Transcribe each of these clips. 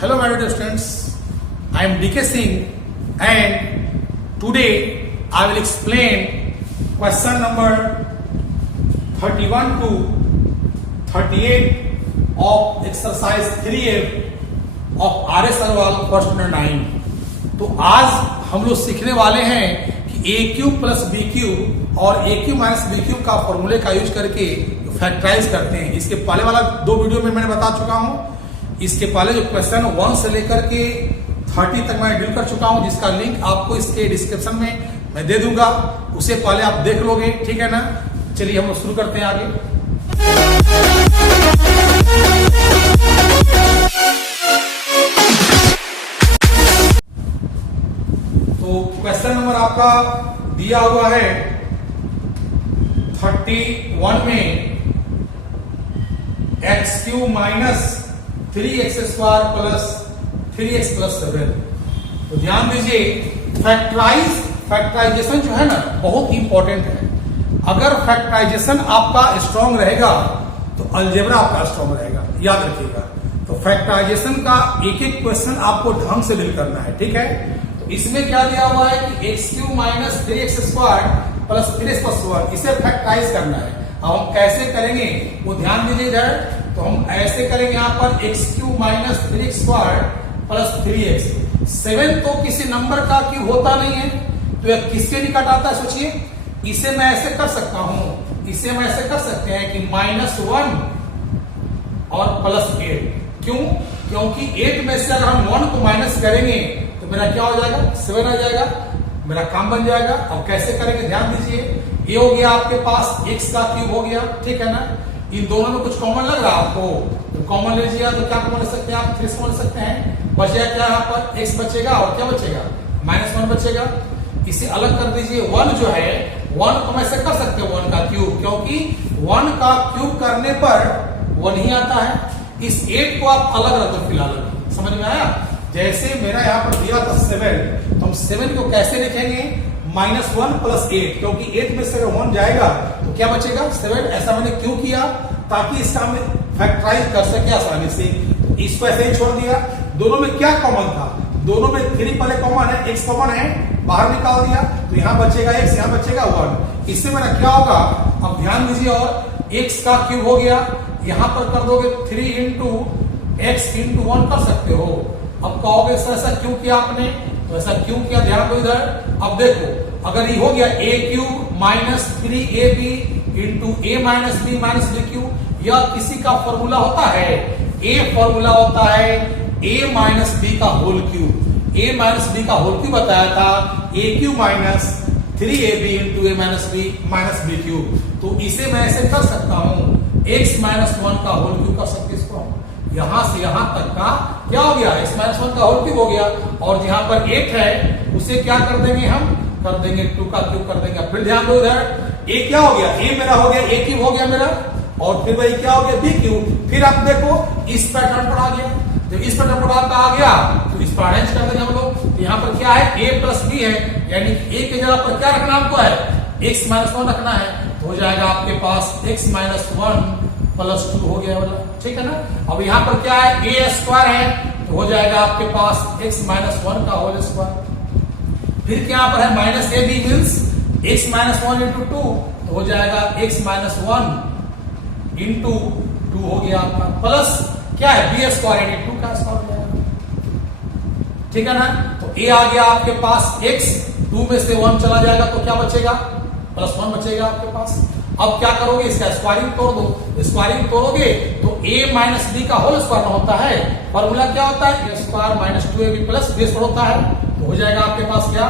Hello my dear students, I am DK Singh and today I will explain question number 31 to 38 of exercise 3F of RS Agarwal question number 9। तो आज हम लोग सीखने वाले हैं कि AQ प्लस BQ और AQ माइनस BQ का फॉर्मूले का यूज करके फैक्टराइज करते हैं। इसके पहले वाला दो वीडियो में मैंने बता चुका हूं। इसके पहले जो क्वेश्चन 1 से लेकर के 30 तक मैं डील कर चुका हूं, जिसका लिंक आपको इसके डिस्क्रिप्शन में मैं दे दूंगा। उसे पहले आप देख लोगे, ठीक है ना। चलिए हम लोग शुरू करते हैं आगे। तो क्वेश्चन नंबर आपका दिया हुआ है 31 में x³ minus 3x² plus 3x plus 7। तो ध्यान दीजिए, फैक्टराइजेशन जो है ना बहुत इंपॉर्टेंट है। अगर फैक्टराइजेशन आपका स्ट्रांग रहेगा तो अलजेब्रा आपका स्ट्रांग रहेगा, याद रखिएगा। तो फैक्टराइजेशन का एक एक क्वेश्चन आपको ढंग से डील करना है, ठीक है। तो इसमें क्या दिया हुआ है कि x³ minus 3x² plus 3x plus 1, इसे फैक्टराइज करना है। अब हम कैसे करेंगे वो ध्यान दीजिए इधर। तो हम ऐसे करेंगे यहाँ पर x³ minus 3x² plus 3x। 7 तो किसी नंबर का क्यूब होता नहीं है, तो यह किसके निकट आता है सोचिए। इसे मैं ऐसे कर सकता हूं, इसे मैं ऐसे कर सकते हैं कि -1 और प्लस 8। क्यों? क्योंकि 8 में से अगर हम 1 को माइनस करेंगे तो मेरा क्या हो जाएगा, 7 आ जाएगा, मेरा काम बन जाएगा। अब कैसे करेंगे ध्यान दीजिए। ये हो गया आपके पास x का क्यूब हो गया, ठीक है ना। इन दोनों में कुछ कॉमन लग रहा है आपको, तो कॉमन लीजिएगा। तो क्या कॉमन ले सकते हैं आप, 3 कॉमन ले सकते हैं। बचेगा क्या यहाँ पर, x बचेगा और क्या बचेगा, -1 बचेगा। इसे अलग कर दीजिए। 1 जो है 1 को मैं ऐसे कर सकते हैं 1 का क्यूब, क्योंकि 1 का क्यूब करने पर 1 ही आता है। इस 8 को आप अलग रख दो फिलहाल, समझ में आया। जैसे मेरा यहाँ पर दिया था 7, तो हम 7 को कैसे लिखेंगे, -1 प्लस 8, क्योंकि 8 में से अगर 1 जाएगा तो क्या बचेगा, 7। ऐसा मैंने क्यों किया, ताकि इसका हम फैक्टराइज कर सके आसानी से। इसको ऐसे ही छोड़ दिया। दोनों में क्या कॉमन था, दोनों में 3 पहले कॉमन है, x कॉमन है, बाहर निकाल दिया तो यहाँ बचेगा x, यहाँ बचेगा 1। इससे मेरा क्या होगा, अब ध्यान दीजिए, और x का क्यूब हो गया। यहाँ पर कर दोगे 3 इंटू x इंटू 1 कर सकते हो। अब कहोगे सर ऐसा क्यों किया आपने, तो ऐसा क्यों किया ध्यान दो इधर। अब देखो, अगर ये हो गया a³ minus 3ab into a minus b minus b³, यह किसी का फॉर्मूला होता है, a फॉर्मूला होता है a माइनस b का whole cube. a minus b का होल क्यूब बताया था a³ minus 3ab into a minus b minus b³। तो इसे मैं ऐसे कर सकता हूं, x माइनस 1 का होल क्यूब कर सकते इसको। यहां से यहां तक का क्या हो गया, x माइनस 1 का होल क्यूब हो गया। और जहां पर 8 है उसे क्या कर देंगे, हम कर देंगे 2 का क्यूब कर देंगे। फिर ध्यान दो इधर, a क्या हो गया, a मेरा हो गया, a³ हो गया मेरा, और फिर वही क्या हो गया, b³। फिर आप देखो इस पैटर्न पर आ गया। जब इस पैटर्न पर आपका आ गया तो इस पर अरेंज कर देंगे हम लोग। तो यहाँ पर क्या है, a प्लस b है, यानी a की जगह पर क्या रखना हमको है, x माइनस 1 रखना है। तो हो जाएगा आपके पास x माइनस 1 प्लस 2 हो गया वाला, ठीक है ना। अब यहाँ पर क्या है, a² है, तो हो जाएगा आपके पास x माइनस 1 का होल स्क्वायर। फिर क्या पर है -ab means x minus 1 into 2, तो हो जाएगा x माइनस 1 इंटू 2 हो गया आपका, प्लस क्या है b² यानी 2 का स्क्वायर हो जाएगा, ठीक है ना। तो a आ गया आपके पास x, 2 में से 1 चला जाएगा तो क्या बचेगा, +1 बचेगा आपके पास। अब क्या करोगे, इसका स्क्वायरिंग तोड़ दो। स्क्वायरिंग तोड़ोगे तो a माइनस b का होल स्क्वायर होता है। फॉर्मूला क्या होता है, a² minus 2ab plus b² होता है। तो हो जाएगा आपके पास क्या,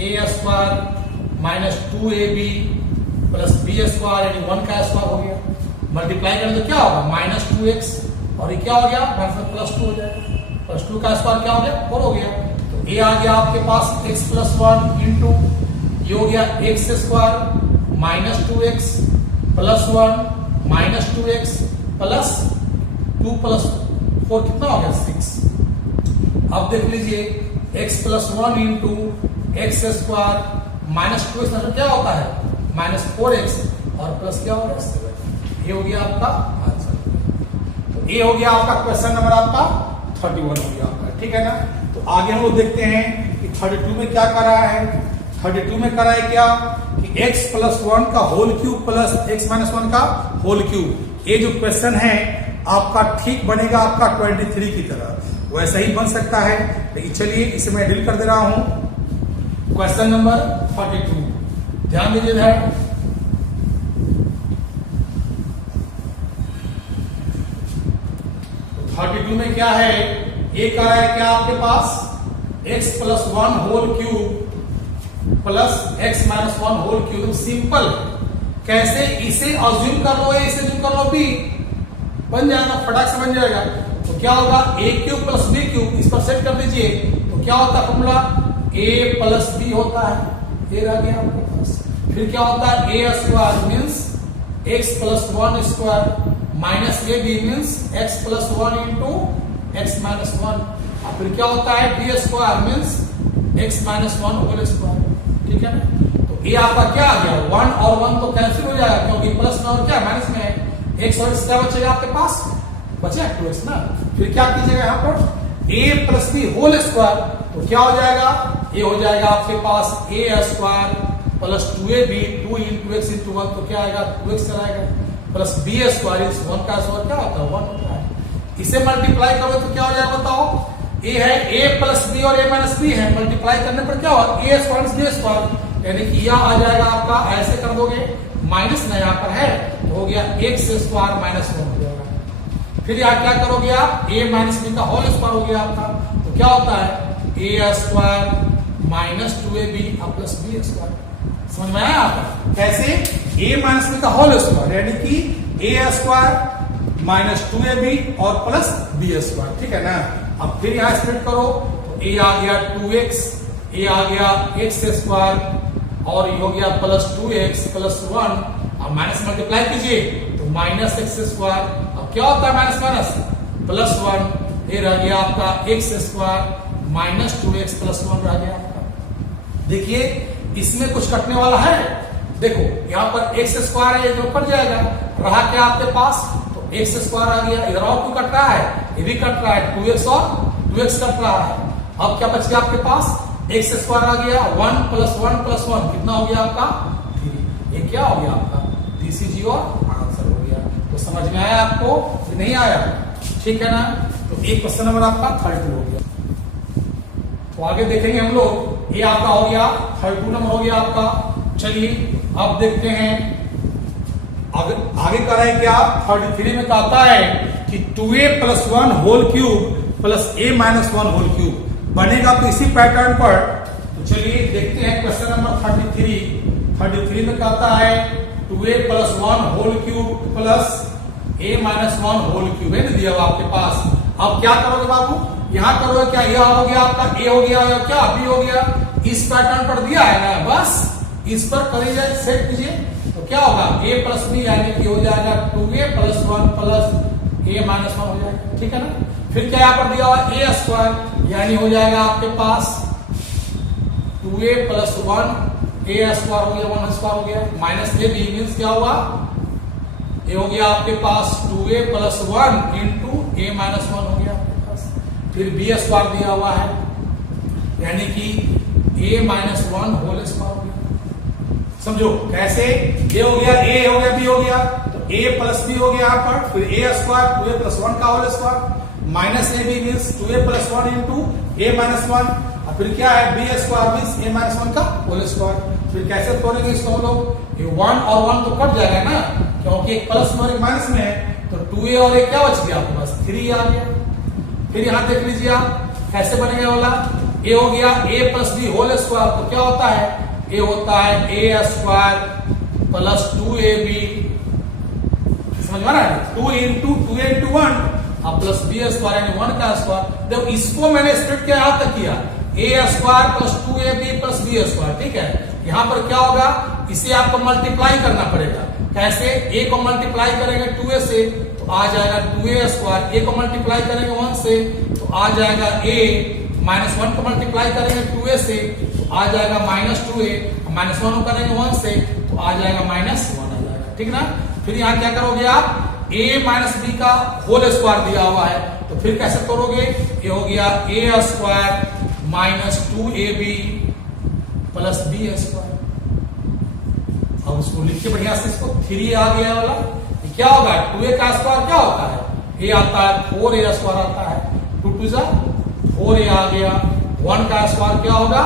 a² minus 2ab plus b² यानी 1 का स्क्वायर हो गया। मल्टीप्लाई करें तो क्या होगा, -2x, और ये क्या हो गया, +2 हो जाएगा। +2 का स्क्वायर क्या हो गया, 4 हो गया। तो a आ गया आपके पास x प्लस 1 इंटू ये हो गया x² minus 2x plus 1 minus 2x plus 2 plus 4 कितना हो गया, 6। अब देख लीजिए x plus 1 into x² minus 2x मतलब क्या होता है, -4x, और प्लस क्या हो गया, 7। ये हो गया आपका आंसर। तो ये हो गया आपका क्वेश्चन नंबर आपका 31 हो गया आपका, ठीक है ना। तो आगे हम लोग देखते हैं कि 32 में क्या कर रहा है। 32 में कर रहा है क्या कि x + 1 का होल क्यूब प्लस x - 1 का होल क्यूब। ये जो क्वेश्चन है आपका ठीक बनेगा आपका 23 की तरह, वैसा ही बन सकता है। लेकिन चलिए इसे मैं डिलीट कर दे रहा हूं। क्वेश्चन नंबर 32 ध्यान दीजिए इधर। तो 32 में क्या है, एक आ रहा है क्या आपके पास x + 1 whole cube plus x - 1 whole cube. Simple, कैसे इसे अज्यूम कर लो, इसे अज्यूम कर लो b, बन जाएगा, फटाक से बन जाएगा। तो क्या होगा a cube plus b cube, इस पर सेट कर दीजिए। तो क्या होता है फॉर्मूला, a + b होता है, ये रह गया आपके पास। फिर क्या होता है a² means x + 1 square minus ab means x + 1 into x - 1। और फिर क्या होता है b² means x - 1 whole square, ठीक है ना। तो ये आपका क्या आ गया, 1 और 1 तो कैंसिल हो जाएगा क्योंकि प्लस में और क्या माइनस में है। x और x क्या बचेगा आपके पास, बचा 2x ना। फिर क्या कीजिएगा यहाँ पर a + b होल स्क्वायर, तो क्या हो जाएगा, ये हो जाएगा आपके पास a² plus 2ab 2 into x into 1, तो क्या आएगा 2x चलाएगा प्लस b² इस 1 का स्क्वायर क्या होता है 1 होता है। इसे मल्टीप्लाई करो तो क्या हो जाएगा बताओ, a है a + b और a - b है, मल्टीप्लाई करने पर क्या होगा a² b², यानी कि यह आ जाएगा आपका, ऐसे कर दोगे माइनस ना यहाँ पर है तो हो गया x² - 1 हो जाएगा। फिर यहाँ क्या करोगे आप, a - b का होल स्क्वायर हो गया आपका, तो क्या होता है a² - 2ab प्लस b²। समझ में आया आपका, कैसे a - b का होल स्क्वायर यानी कि a² - 2ab और प्लस b², ठीक है ना। अब फिर यहाँ स्प्लिट करो तो a आ गया 2x, a आ गया x² और ये हो गया प्लस 2x प्लस 1 और माइनस मल्टीप्लाई कीजिए तो -x²। अब क्या होता है माइनस माइनस प्लस 1, ये रह गया आपका x² - 2x प्लस 1 रह गया आपका। देखिए इसमें कुछ कटने वाला है, देखो यहाँ पर x² है, ये जो कट जाएगा, रहा क्या आपके पास तो x² आ गया। इधर और क्यों कट रहा है, ये भी कट रहा है, 2x और 2x कट रहा है। अब क्या बच गया आपके पास, x² आ गया, 1 + 1 + 1 कितना हो गया आपका 3। ये क्या हो गया आपका DCG और आंसर हो गया। तो समझ में आया आपको कि नहीं आया, ठीक है ना। तो एक क्वेश्चन नंबर आपका 32 हो गया। तो आगे देखेंगे हम लोग, ये आपका हो गया 32 नंबर हो गया आपका। चलिए अब देखते हैं आगे कर रहा है क्या, 33 में कहता है कि 2a + 1 whole cube plus a - 1 whole cube बनेगा तो इसी पैटर्न पर। तो चलिए देखते हैं क्वेश्चन नंबर 33 में कहता है 2a + 1 whole cube plus a - 1 whole cube है ना दिया हुआ आपके पास। अब क्या करोगे बाबू, यहां करोगे क्या, यह हो गया आपका a हो गया या क्या b हो गया, इस पैटर्न पर दिया है ना, बस इस पर करिए सेट कीजिए तो क्या होगा a + b यानी कि हो जाएगा 2a + 1 प्लस a - 1 हो जाएगा, ठीक है ना। फिर क्या यहाँ पर दिया हुआ a² यानी हो जाएगा आपके पास 2a + 1 a² हो गया 1² हो गया माइनस ab मींस क्या हुआ, ये हो गया आपके पास 2a + 1 इंटू a - 1 हो गया आपके पास। फिर b² दिया हुआ है यानी कि a - 1 होल स्क्वायर हो गया। समझो कैसे, ये हो गया a हो गया b हो गया तो a + b हो गया यहाँ पर, फिर a² 2a + 1 का whole square minus ab means 2a + 1 into a - 1 और फिर क्या है b² मींस a - 1 का होल स्क्वायर। फिर कैसे तोड़ेंगे इसको हम लोग, ये 1 और 1 तो कट जाएगा ना क्योंकि एक प्लस में और एक माइनस में है, तो 2a और एक क्या बच गया आपके पास 3 आ गया। फिर यहां देख लीजिए आप कैसे बनेगा वाला, a हो गया a + b होल स्क्वायर, तो क्या होता है a होता है a² प्लस 2ab, समझ में आ रहा है 2 into 2a into 1 plus b² यानी 1 का स्क्वायर। देखो इसको मैंने स्प्लिट किया यहां तक किया a² plus 2ab plus b², ठीक है। यहां पर क्या होगा, इसे आपको मल्टीप्लाई करना पड़ेगा। कैसे, a को मल्टीप्लाई करेंगे 2a से तो आ जाएगा 2a², a को मल्टीप्लाई करेंगे 1 से तो आ जाएगा a, -1 को मल्टीप्लाई करेंगे 2a से तो आ जाएगा -2a, -1 को करेंगे 1 से तो आ जाएगा -1 आ जाएगा, ठीक ना। फिर यहाँ क्या करोगे आप, a - b का होल स्क्वायर दिया हुआ है तो फिर कैसे करोगे, ये हो गया A square minus 2ab plus B square. अब उसको लिखिए बढ़िया से, इसको 3 आ गया वाला, ये क्या होगा 2a का स्क्वायर क्या होता है, ए आता है 4a स्क्वायर आता है, 2 2 जा 4a आ गया, 1 का स्क्वायर क्या होगा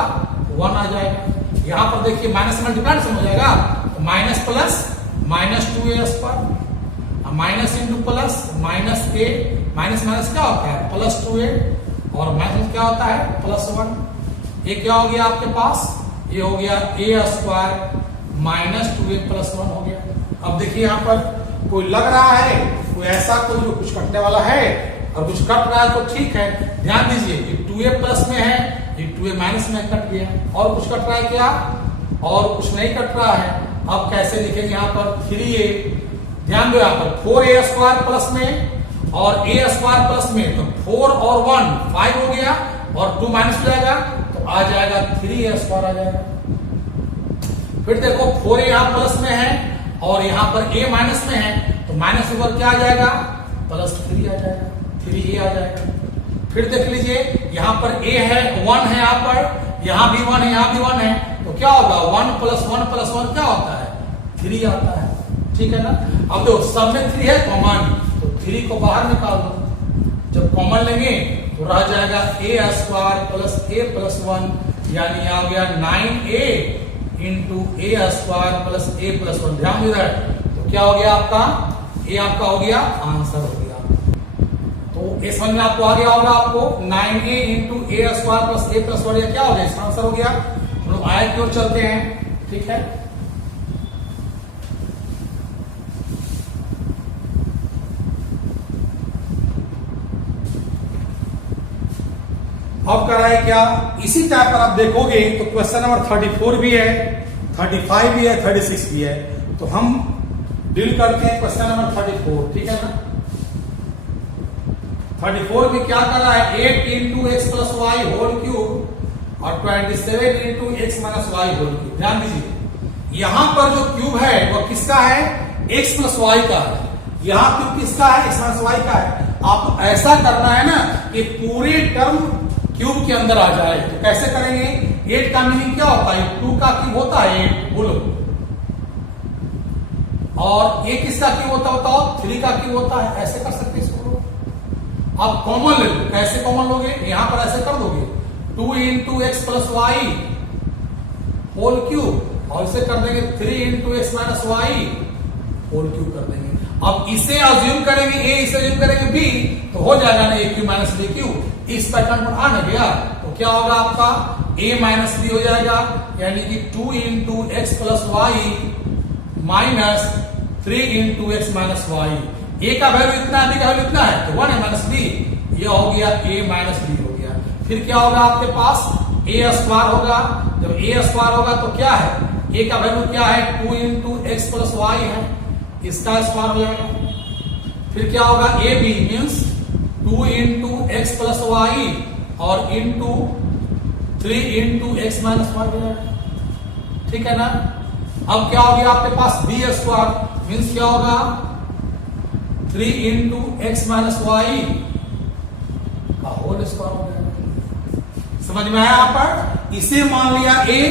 1 आ जाएगा। यहां पर देखिए माइनस मल्टीप्लाई हो जाएगा, तो minus plus minus 2a square, minus into plus minus a, minus minus क्या होता है प्लस 2a, और माइनस क्या होता है प्लस 1। ये क्या हो गया आपके पास, ये हो गया a square minus 2a plus 1 हो गया। अब देखिए यहां पर कोई लग रहा है, कोई ऐसा कोई जो कुछ कटने वाला है और कुछ कट रहा है तो ठीक है, ध्यान दीजिए ये 2a प्लस में है, ये 2a माइनस में कट गया, और कुछ कट रहा है क्या, और कुछ नहीं कट रहा है। अब कैसे लिखेंगे यहाँ पर 3a, ध्यान दो यहाँ पर 4a स्क्वायर प्लस में और a स्क्वायर प्लस में, तो 4 और 1 5 हो गया, और 2 माइनस हो जाएगा तो आ जाएगा 3a स्क्वायर आ जाएगा। फिर देखो 4a यहाँ प्लस में है और यहाँ पर a माइनस में है, तो माइनस ऊपर क्या आ जाएगा प्लस 3 आ जाएगा, 3a आ जाएगा। फिर देख लीजिए यहाँ पर a है 1 है, यहाँ पर यहाँ भी 1 है, यहाँ भी 1 है, तो क्या होगा 1 प्लस 1 प्लस 1 क्या होता है 3 आता है, ठीक है ना। अब देखो सब में 3 है कॉमन, तो 3 को बाहर निकाल दो, जब कॉमन लेंगे तो रह जाएगा a square plus a plus 1, यानी आ गया 9a into a square plus a plus 1। ध्यान दीजिए, तो क्या हो गया आपका, ये आपका हो गया आंसर हो गया। तो ये समझ में आपको आ गया होगा, आपको 9a into a square plus a plus 1 क्या हो गया, इसका आंसर हो गया। हम लोग आय की ओर चलते हैं, ठीक है। अब कर रहा है क्या, इसी टाइप पर आप देखोगे तो क्वेश्चन नंबर 34 भी है, 35 भी है, 36 भी है। तो हम डील करते हैं क्वेश्चन नंबर 34, ठीक है ना। 34 में क्या कर रहा है, 8 into x plus y whole cube और 27 into x minus y whole cube. ध्यान दीजिए यहां पर जो क्यूब है वो किसका है, एक्स प्लस वाई का है, यहां क्यूब किसका है, एक्स माइनस वाई का है। आप ऐसा करना है ना कि पूरे टर्म क्यूब के अंदर आ जाए, तो कैसे करेंगे, 8 का मीनिंग क्या होता है, 2 का क्यूब होता है 8, बोलो, और ये किसका क्यूब होता है बताओ, 3 का क्यूब होता है। ऐसे कर सकते इसको, आप कॉमन ले लो, कैसे कॉमन लोगे, यहां पर ऐसे कर दोगे 2 into x plus y whole cube, और इसे कर देंगे 3 into x minus y whole cube कर देंगे। अब इसे अज्यूम करेंगे a, इसे अज्यूम करेंगे b, तो हो जाएगा ना a cube minus b Q. इस पैटर्न पर आने गया तो क्या होगा आपका a माइनस b हो जाएगा, यानी कि 2 into x plus y minus 3 into x minus y. a का वैल्यू इतना है, b का वैल्यू इतना है, तो 1 है माइनस b, यह हो गया a माइनस b हो गया। फिर क्या होगा आपके पास a स्क्वायर होगा, जब a स्क्वायर होगा तो क्या है, a का वैल्यू क्या है 2 इंटू एक्स प्लस वाई है, इसका स्क्वायर हो जाएगा। फिर क्या होगा A B means 2 into x plus Y और into 3 into x minus Y हो जाएगा, ठीक है ना। अब क्या हो गया आपके पास बी स्क्वायर मीन्स क्या होगा 3 इंटू एक्स माइनस वाई का होल स्क्वायर हो जाएगा। समझ में आया यहाँ पर, इसे मान लिया ए,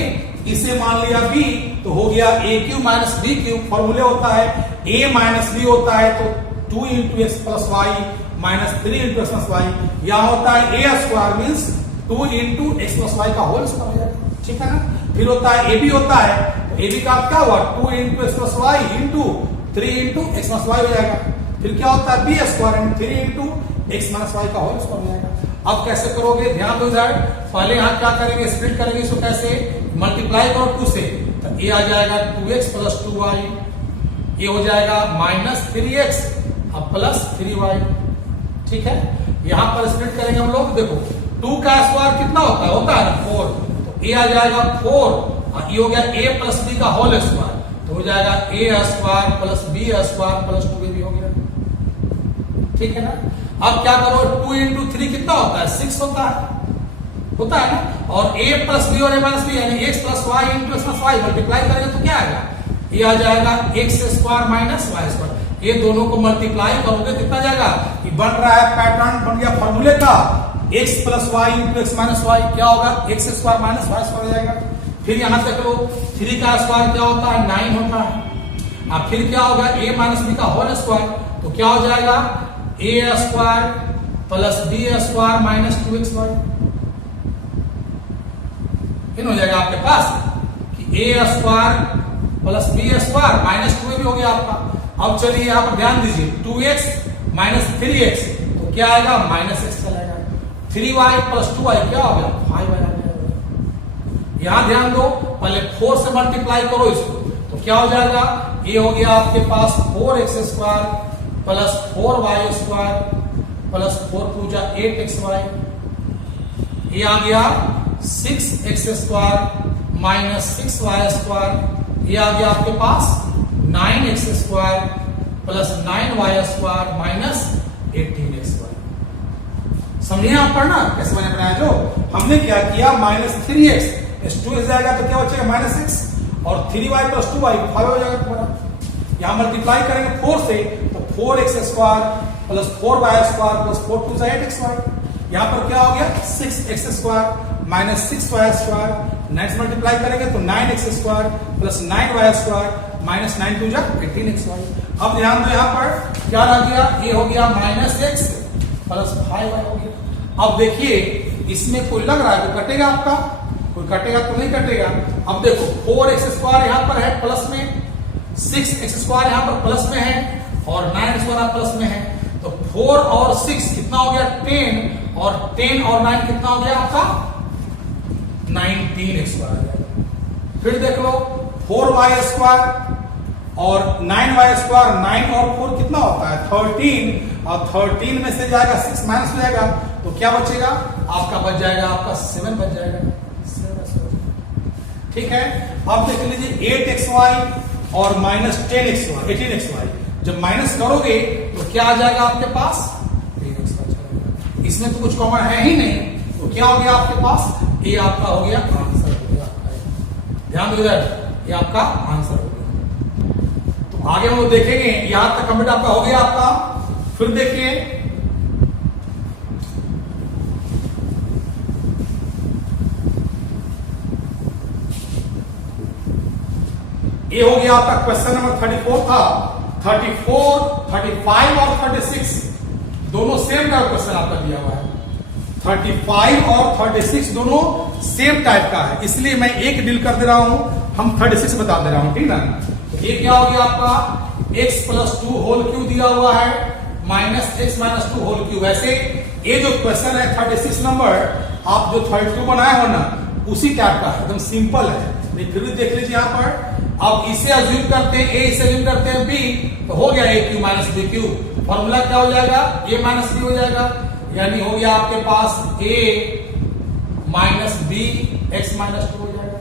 इसे मान लिया बी, तो हो गया ए क्यू माइनस बी क्यू। फॉर्मूले होता है a माइनस बी होता है तो 2 into x plus y minus 3 into x plus y, या होता है a square means 2 into x plus y का होल स्क्वायर हो जाएगा, ठीक है ना। फिर होता है ए बी होता है, तो ए बी का क्या हुआ 2 into x plus y into 3 into x plus y हो जाएगा। फिर क्या होता है b square and 3 into x minus y का होल स्क्वायर हो जाएगा। अब कैसे करोगे, ध्यान दो जाए, पहले यहाँ क्या करेंगे, स्प्लिट करेंगे इसको, कैसे मल्टीप्लाई करो 2 से, तो ये आ जाएगा 2x प्लस 2y, ये हो जाएगा माइनस 3x अब प्लस 3y, ठीक है। यहां पर स्प्लिट करेंगे हम लोग, देखो 2 का स्क्वायर कितना होता है ना 4, तो a आ जाएगा 4, ये हो गया a प्लस b का होल स्क्वायर, तो हो जाएगा a square plus b square plus 2ab हो गया, ठीक है ना। अब क्या करो 2 इंटू 3 कितना होता है 6 होता है ना, और a प्लस b और a माइनस b यानी x plus y into x plus y multiply करेंगे तो क्या आएगा, ये आ जाएगा x square minus y square, ये दोनों को मल्टीप्लाई करोगे कितना जाएगा, ये बन रहा है पैटर्न, बन गया फॉर्मूले का x plus y into x minus y, क्या होगा x square minus y square हो जाएगा। फिर यहां तक लो 3 का स्क्वायर क्या होता है 9 होता है। अब फिर क्या होगा a माइनस बी का होल स्क्वायर, तो क्या हो जाएगा a square plus b square minus 2xy। फिर हो जाएगा आपके पास कि a square plus b square minus 2a भी हो गया आपका। अब चलिए यहां पर ध्यान दीजिए 2x माइनस 3x तो क्या आएगा माइनस x चलेगा। 3y प्लस 2y क्या हो गया 5y आ गया। यहां ध्यान दो पहले 4 से मल्टीप्लाई करो इसको, तो क्या हो जाएगा ये हो गया आपके पास 4x square plus 4y square plus 4 2 जा 8xy। ये आ गया 6x square minus 6y square. ये आ गया आपके पास 9x square plus 9y square minus 18xy। समझिए यहां पर ना कैसे मैंने बनाया, जो हमने क्या किया माइनस 3x इस 2x जाएगा तो क्या बचेगा माइनस x और 3y प्लस 2y 5 हो जाएगा तुम्हारा। यहां मल्टीप्लाई करेंगे 4 से तो 4x square plus 4y square plus 4 2 जा 8xy। यहां पर क्या हो गया 6x square minus 6y square. Next multiply करेंगे तो 9x square plus 9y square minus 9 2 जा 18xy। अब ध्यान दो यहां पर क्या रह गया, ये हो गया माइनस x प्लस 5y हो गया। अब देखिए इसमें कोई लग रहा है कोई कटेगा आपका, कोई कटेगा तो नहीं कटेगा। अब देखो 4x स्क्वायर यहां पर है प्लस में, 6x स्क्वायर यहां पर प्लस में है और 9x स्क्वायर प्लस में है, तो 4 और 6 कितना हो गया 10 और 10 और 9 कितना हो गया आपका 19x स्क्वायर। फिर देख लो 4y स्क्वायर और 9y स्क्वायर, 9 और 4 कितना होता है 13 और 13 में से जाएगा 6 माइनस हो जाएगा तो क्या बचेगा आपका, बच जाएगा आपका 7 बच जाएगा 7। ठीक है, अब देख लीजिए 8xy और माइनस 10xy 18xy जब माइनस करोगे तो क्या आ जाएगा आपके पास 3x। इसमें तो कुछ कॉमन है ही नहीं, तो क्या हो गया आपके पास ये आपका हो गया आंसर हो गया आपका। ध्यान दो इधर, ये आपका आंसर हो गया। तो आगे हम लोग देखेंगे, यहां तक कंप्लीट आपका हो गया आपका। फिर देखिए ये हो गया आपका क्वेश्चन नंबर 34 था। 34, 35 और 36 दोनों सेम टाइप क्वेश्चन आपका दिया हुआ है। 35 और 36 दोनों सेम टाइप का है, इसलिए मैं एक डील कर दे रहा हूं, हम 36 बता दे रहा हूं, ठीक ना। तो ये क्या हो गया आपका x प्लस 2 होल क्यू दिया हुआ है minus x minus 2 whole cube. वैसे ये जो क्वेश्चन है 36 नंबर आप जो 32 बनाए हो ना उसी टाइप का एकदम सिंपल है, लेकिन फिर भी देख लीजिए यहां पर अब इसे अज्यूम करते हैं a, इसे अज्यूम करते हैं b, तो हो गया a cube minus b cube. Formula क्या हो जाएगा a माइनस b हो जाएगा, यानी हो गया आपके पास a minus b x minus 2 हो जाएगा।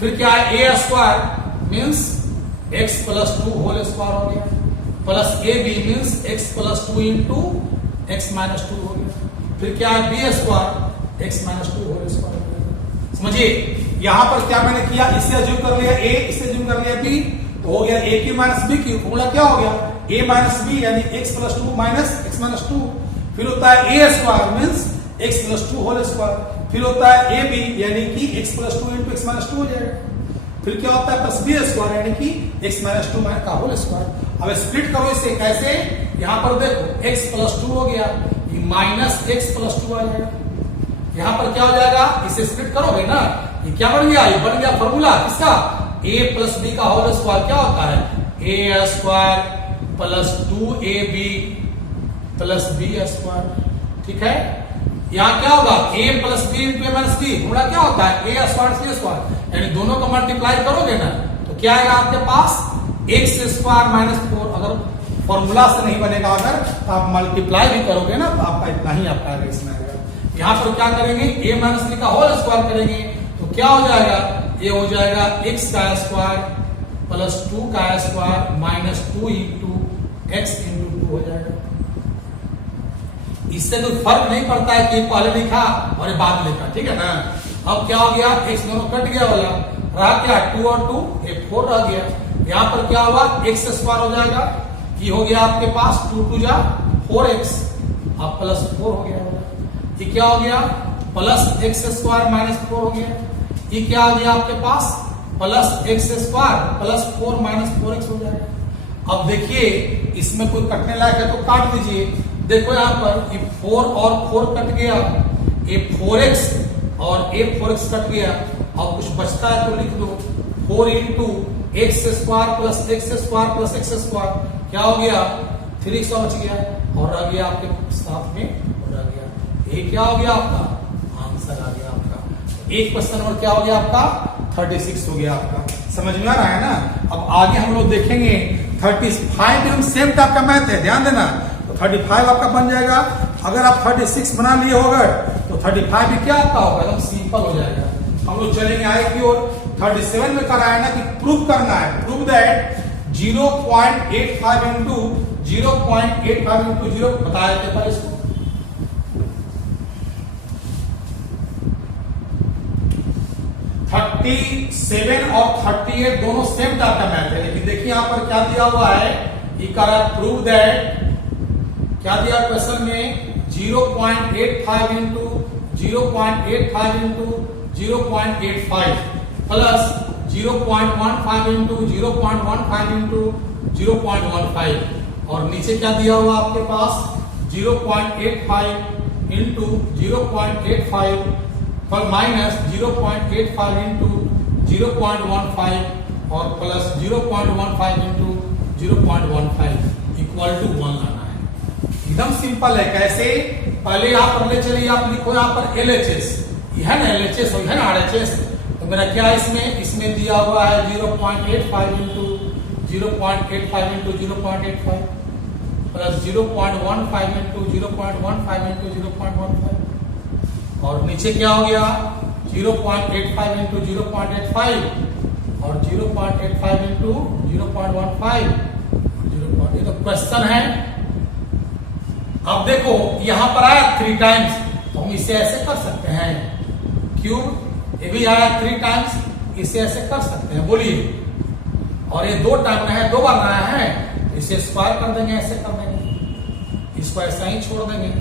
फिर क्या है a square means x plus 2 whole square हो गया plus A B means x plus 2 into x minus 2 हो गया। फिर क्या है b square x minus 2 whole square हो गया। समझिए यहां पर क्या मैंने किया, इसे अज्यूम कर लिया a, इसे अज्यूम कर लिया b, तो हो गया a cube minus b cube. Formula क्या हो गया a माइनस b यानी x plus 2 minus x minus 2। फिर होता है a square means x plus 2 whole square. फिर होता है ab यानी कि x plus 2 into x minus 2 हो जाएगा। फिर क्या होता है प्लस b स्क्वायर यानी कि x माइनस 2 का होल स्क्वायर। अब स्प्लिट करो इसे कैसे, यहां पर देखो x प्लस 2 हो गया माइनस x प्लस 2 आ जाएगा। यहां पर क्या हो जाएगा, इसे स्प्लिट करोगे ना, ये क्या बन गया, ये बन गया फॉर्मूला किसका a प्लस b का होल स्क्वायर क्या होता है a square plus 2ab plus b square. ठीक है, यहां क्या होगा a plus b into a minus b, formula क्या होता है a स्क्वायर c स्क्वायर, यानी दोनों को मल्टीप्लाई करोगे ना तो क्या आएगा आपके पास x स्क्वायर माइनस 4। अगर फॉर्मूला से नहीं बनेगा अगर तो आप मल्टीप्लाई भी करोगे ना तो आपका इतना ही आपका इसमें आएगा। यहां पर क्या करेंगे a माइनस b का होल स्क्वायर करेंगे तो क्या हो जाएगा, ये हो जाएगा x का स्क्वायर प्लस 2 का square minus 2 into x into 2 हो जाएगा। इससे कोई फर्क नहीं पड़ता है कि पहले लिखा और ये बाद लिखा, ठीक है ना। अब क्या हो गया x दोनों कट गया वाला, रहा क्या 2 और 2 ये 4 रह गया। यहां पर क्या होगा, एक्स स्क्वायर हो जाएगा, ये हो गया आपके पास 2 2 जा 4x, अब प्लस 4 हो गया होगा। ये क्या हो गया, प्लस एक्स स्क्वायर माइनस 4 हो गया। ये क्या आ गया आपके पास, plus X square plus 4 minus 4x हो जाएगा। अब देखिए इसमें कोई कटने लायक है तो काट दीजिए। देखो यहाँ पर ये 4 और 4 कट गया, ये 4x और ये 4x कट गया, और कुछ बचता है तो लिख दो 4 into x square plus X square plus X square, क्या हो गया 3x बच गया, और रह गया आपके साथ में रह गया, ये क्या हो गया आपका आंसर आ गया आपका। एक क्वेश्चन और क्या हो गया आपका 36 हो गया आपका। समझ में आ रहा है ना। अब आगे हम लोग देखेंगे 35 भी हम सेम टाइप का मैथ है, ध्यान देना। तो 35 आपका बन जाएगा। अगर आप 36 बना लिए होगा तो 35 भी क्या आपका होगा, एकदम सिंपल हो जाएगा। हम लोग चलेंगे आगे की ओर। 37 में कराया ना कि प्रूव करना है, प्रूव दैट 0.85 इंटू 0.85 इंटू 0 बताया थे पर इसको। थर्टी 37 और 38 दोनों सेम टाइप का मैथ है, लेकिन देखिए यहां पर क्या दिया हुआ है, ये करा प्रूव दैट, क्या दिया क्वेश्चन में 0.85 into 0.85 into 0.85 plus 0.15 into 0.15 into 0.15, और नीचे क्या दिया हुआ आपके पास 0.85 इंटू 0.85 पर माइनस 0.85 इंटू 0.15 और प्लस 0.15 इंटू 0.15 इक्वल टू 1 लाना है। एकदम सिंपल है। कैसे, पहले यहां पर ले चलिए, आप लिखो यहां पर LHS, यह है ना LHS और यह ना RHS। तो मेरा क्या इसमें दिया हुआ है 0.85 into 0.85 into 0.85 plus 0.15 into 0.15 into 0.15, और नीचे क्या हो गया 0.85 इंटू 0.85 और 0.85 इंटू 0.15, ये तो क्वेश्चन है। अब देखो यहां पर आया 3 टाइम्स, तो हम इसे ऐसे कर सकते हैं, क्यूब ये भी आया 3 टाइम्स, इसे ऐसे कर सकते हैं, बोलिए। और ये 2 टाइम है, 2 बार आया है, इसे स्क्वायर कर देंगे, ऐसे कर देंगे, इसको ऐसा ही छोड़ देंगे,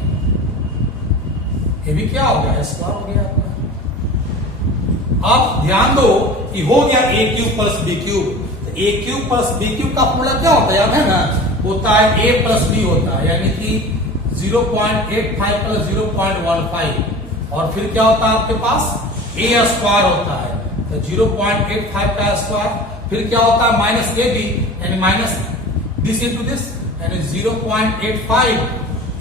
ये भी क्या हो गया स्क्वायर हो गया आपका। आप ध्यान दो कि हो गया a cube plus b cube. तो a cube plus b cube का फॉर्मूला क्या होता है याद है ना, होता है a प्लस b होता है, यानी कि 0.85 प्लस 0.15, और फिर क्या होता है आपके पास a स्क्वायर होता है, तो 0.85 का स्क्वायर, फिर क्या होता है माइनस a b, यानी माइनस दिस इंटू दिस, यानी 0.85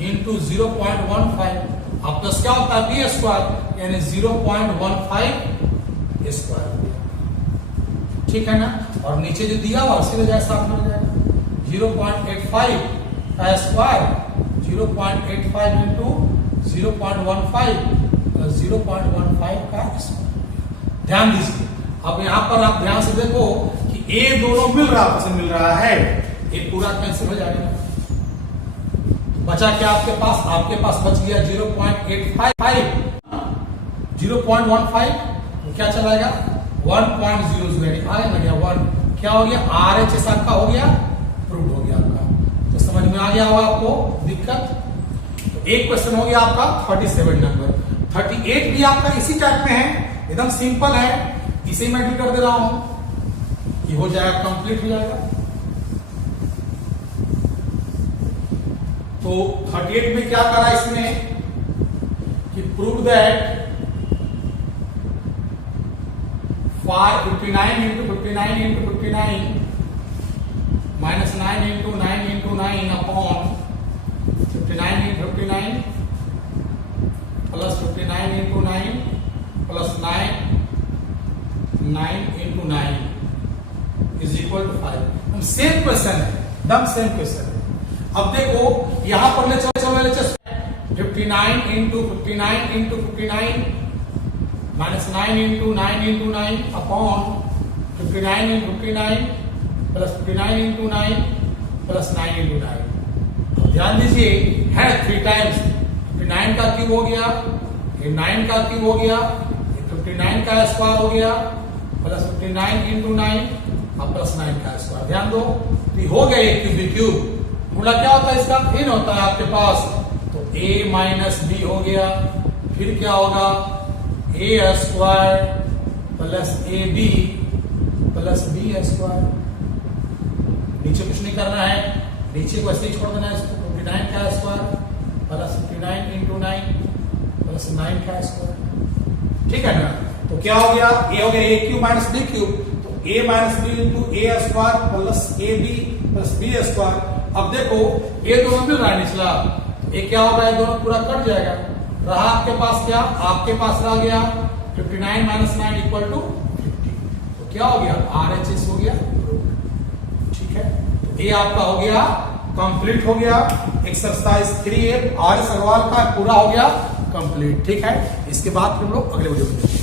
इंटू 0.15, अब प्लस क्या होता है बी स्क्वायर, यानी 0.15 स्क्वायर, ठीक है ना। और नीचे जो दिया हुआ उसी वजह से मिल जाएगा 0.85 का स्क्वायर, 0.85 इंटू 0.15 प्लस 0.15 का स्क्वायर। ध्यान दीजिए, अब यहां पर आप ध्यान से देखो कि ए दोनों मिल रहा है, ये पूरा कैंसिल हो जाएगा। बचा क्या आपके पास बच गया 0.85, 0.15 क्या चलाएगा 1.00, आया ना गया 1, क्या हो गया RHS आपका हो गया, प्रूव हो गया आपका। तो समझ में आ गया होगा आपको दिक्कत। तो एक क्वेश्चन हो गया आपका 37 नंबर। 38 भी आपका इसी टाइप में है, एकदम सिंपल है, इसे मैं भी कर दे रहा हूं, ये हो जाएगा कंप्लीट हो जाएगा। तो 38 में क्या करा इसमें कि prove that for 59 into 59 into 59 minus 9 into 9 into 9 upon 59 into 59 plus 59 into 9 plus 9 into 9 is equal to 5। Same question है, एकदम सेम क्वेश्चन है। अब देखो यहां पर ले चलो 59 into 59 into 59 minus 9 into 9 into 9 upon 59 into 59 plus 59 into 9 plus 9 into 9। ध्यान दीजिए है 3 टाइम्स, 59 का क्यूब हो गया, ये 9 का क्यूब हो गया, ये 59 का स्क्वायर हो गया, प्लस 59 इंटू 9 अब प्लस 9 का स्क्वायर। ध्यान दो, तो हो गया ए क्यूब बी क्यूब। गुणा क्या होता है इसका? इन होता है आपके पास, तो a माइनस बी हो गया। फिर क्या होगा? A square plus A B plus B square. नीचे कुछ नहीं करना है, नीचे को ऐसे ही छोड़ देना है इसको। 59 का स्क्वायर प्लस 59 इंटू 9 प्लस 9 का स्क्वायर। ठीक है ना? तो क्या हो गया? ए हो गया A cube minus B cube, तो A minus B into A square plus A B plus B square. अब देखो ये दोनों मिल रहा है निचला, ये क्या होगा? ये दोनों पूरा कट जाएगा। रहा आपके पास क्या? आपके पास रह गया 59 माइनस 9 इक्वल टू 50। तो क्या हो गया? RHS हो गया। ठीक है, तो ये आपका हो गया कंप्लीट हो गया। एक्सरसाइज 3A RS अग्रवाल का पूरा हो गया कंप्लीट। ठीक है, इसके बाद फिर लोग अगले वीडियो में